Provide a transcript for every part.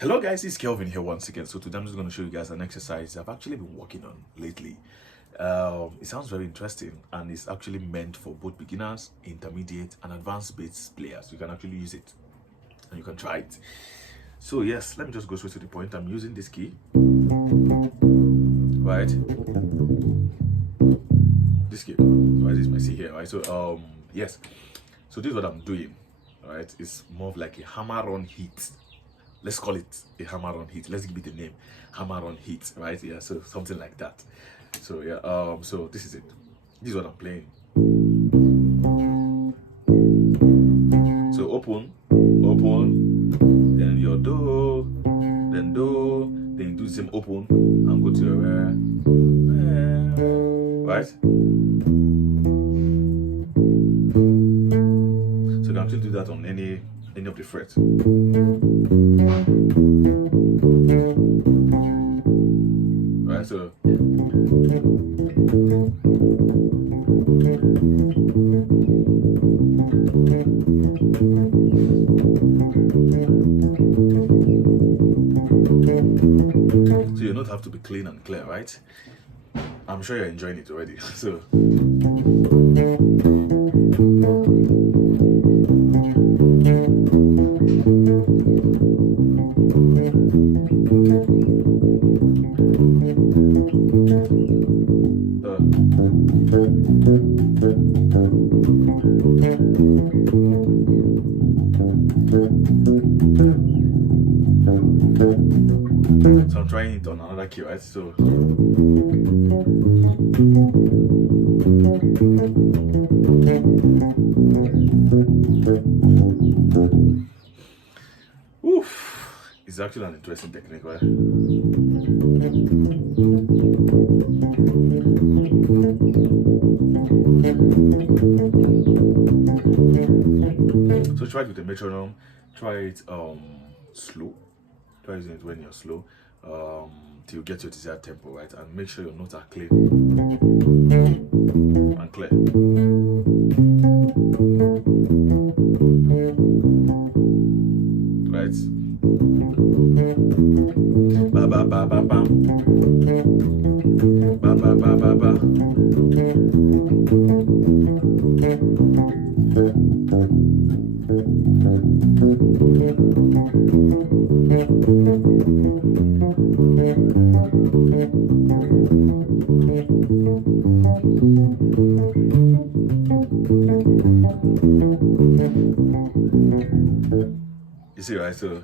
Hello guys, it's Kelvin here once again. So today I'm just going to show you guys an exercise I've actually been working on lately. It sounds very interesting and it's actually meant for both beginners, intermediate and advanced bass players. You can actually use it and you can try it. So yes, let me just go straight to the point. I'm using this key, right? This key, right? This is my C here, right? So yes, so this is what I'm doing, right? It's more of like a hammer-on hit. Let's call it a hammer-on hit. Let's give it a name, hammer-on hit, right? Yeah, so something like that. So yeah, so this is it. This is what I'm playing. So open, then your do, then you do the same open and go to your right? So you can actually do that on any of the frets. Right, so you don't have to be clean and clear, right? I'm sure you're enjoying it already. So I'm trying it on another key, right? So oof, it's actually an interesting technique, right? So try it with a metronome. Try it slow. Try using it when you're slow, till you get your desired tempo, right? And make sure your notes are clean and clear. Right? Ba ba ba ba ba. Ba ba ba ba ba. You see, right? So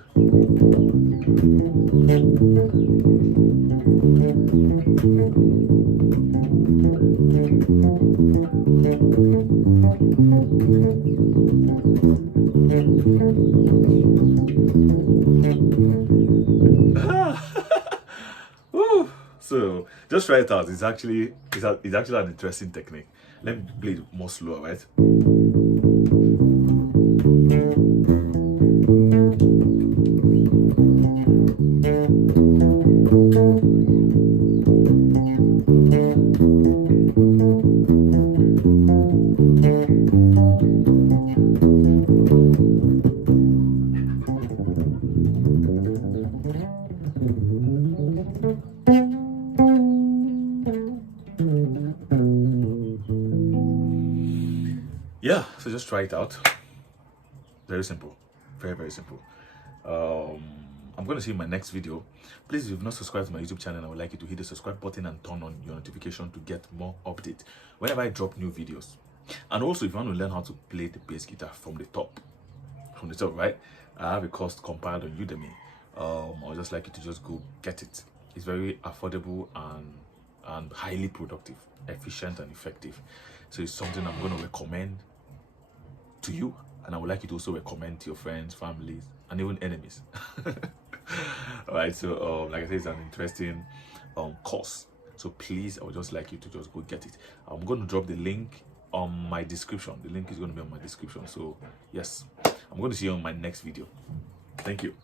so just try it out. It's actually an interesting technique. Let me play it more slow, right? Yeah, so just try it out. Very simple, very simple. I'm going to see you in my next video. Please, if you've not subscribed to my YouTube channel, I would like you to hit the subscribe button and turn on your notification to get more updates whenever I drop new videos. And also, if you want to learn how to play the bass guitar from the top, right? I have a course compiled on Udemy. I would just like you to just go get it. It's very affordable and highly productive, efficient and effective. So it's something I'm going to recommend to you, and I would like you to also recommend to your friends, families, and even enemies. All right, so like I said, it's an interesting course. So please, I would just like you to just go get it. I'm going to drop the link on my description. The link is going to be on my description. So yes, I'm going to see you on my next video. Thank you.